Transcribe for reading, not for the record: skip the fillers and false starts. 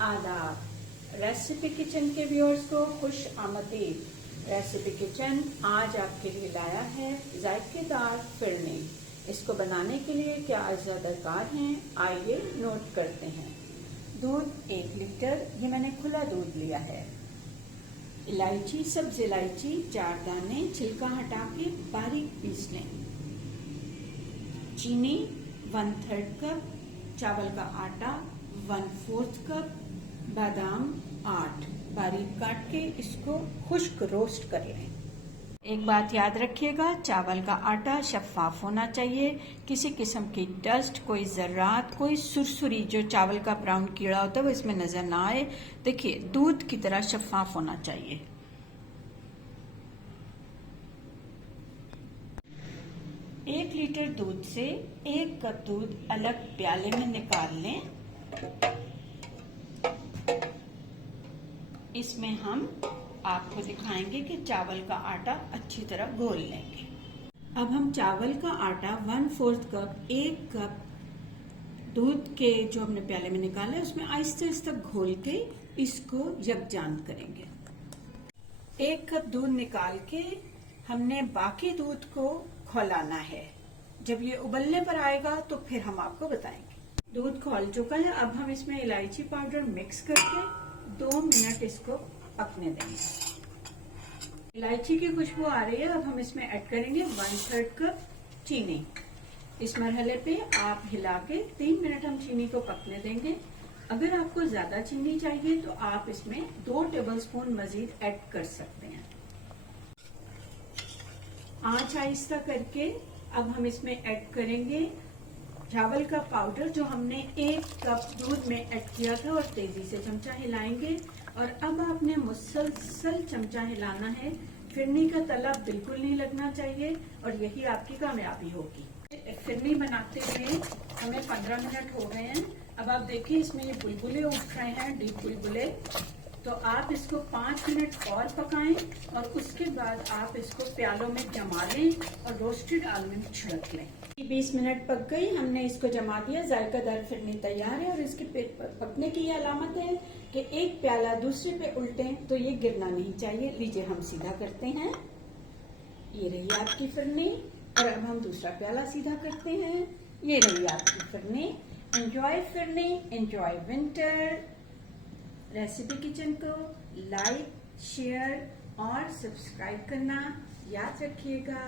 आदाब। Recipe kitchen के viewers को खुश आमदीद। रेसिपी किचन आज आपके लिए लाया है जायकेदार फिरनी। इसको बनाने के लिए क्या अज्जा दरकार हैं, आइए नोट करते हैं। दूध 1 लीटर, ये मैंने खुला दूध लिया है। इलायची, सब्ज इलायची 4 दाने, छिलका हटा के बारीक पीस लें। चीनी 1/3 कप, चावल का आटा 1/4 कप, बादाम 8 बारीक काट के इसको खुश्क रोस्ट कर लें। एक बात याद रखिएगा, चावल का आटा शफाफ होना चाहिए। किसी किस्म की डस्ट, कोई जर्रात, कोई सुरसुरी जो चावल का ब्राउन कीड़ा होता है वो इसमें नजर ना आए। देखिए दूध की तरह शफाफ होना चाहिए। एक लीटर दूध से 1 कप दूध अलग प्याले में निकाल लें। इसमें हम आपको दिखाएंगे कि चावल का आटा अच्छी तरह घोल लेंगे। अब हम चावल का आटा 1/4 कप 1 कप दूध के जो हमने प्याले में निकाला है उसमें आहिस्ते आहिस्ते घोल के इसको यकजान करेंगे। 1 कप दूध निकाल के हमने बाकी दूध को खौलाना है। जब ये उबलने पर आएगा तो फिर हम आपको बताएंगे। दूध खौल चुका है। अब हम इसमें इलायची पाउडर मिक्स करके 2 मिनट इसको पकने देंगे। इलायची की खुशबू आ रही है। अब हम इसमें ऐड करेंगे 1/3 कप चीनी। इस मरहले पे आप हिला के 3 मिनट हम चीनी को पकने देंगे। अगर आपको ज्यादा चीनी चाहिए तो आप इसमें 2 टेबलस्पून मजीद ऐड कर सकते हैं। आंच आहिस्ता करके अब हम इसमें ऐड करेंगे चावल का पाउडर जो हमने 1 कप दूध में ऐड किया था और तेजी से चमचा हिलाएंगे। और अब आपने मुसलसल चमचा हिलाना है। फिरनी का तला बिल्कुल नहीं लगना चाहिए और यही आपकी कामयाबी होगी। फिरनी बनाते हुए हमें 15 मिनट हो गए हैं। अब आप देखिए इसमें ये बुलबुले उठ रहे हैं, डीप बुलबुले। तो आप इसको 5 मिनट और पकाएं और उसके बाद आप इसको प्यालों में जमा लें और रोस्टेड आलमंड छिड़क लें। 20 मिनट पक गई, हमने इसको जमा दिया। जायकादार फिरनी तैयार है। और इसके पकने की ये अलामत है कि एक प्याला दूसरे पे उल्टें तो ये गिरना नहीं चाहिए। लीजिए हम सीधा करते हैं। ये रही आपकी फिरनी। और अब हम दूसरा प्याला सीधा करते हैं। ये रही आपकी phirni. Enjoy phirni, enjoy winter. Recipe kitchen को लाइक, शेयर और सब्सक्राइब करना याद रखिएगा।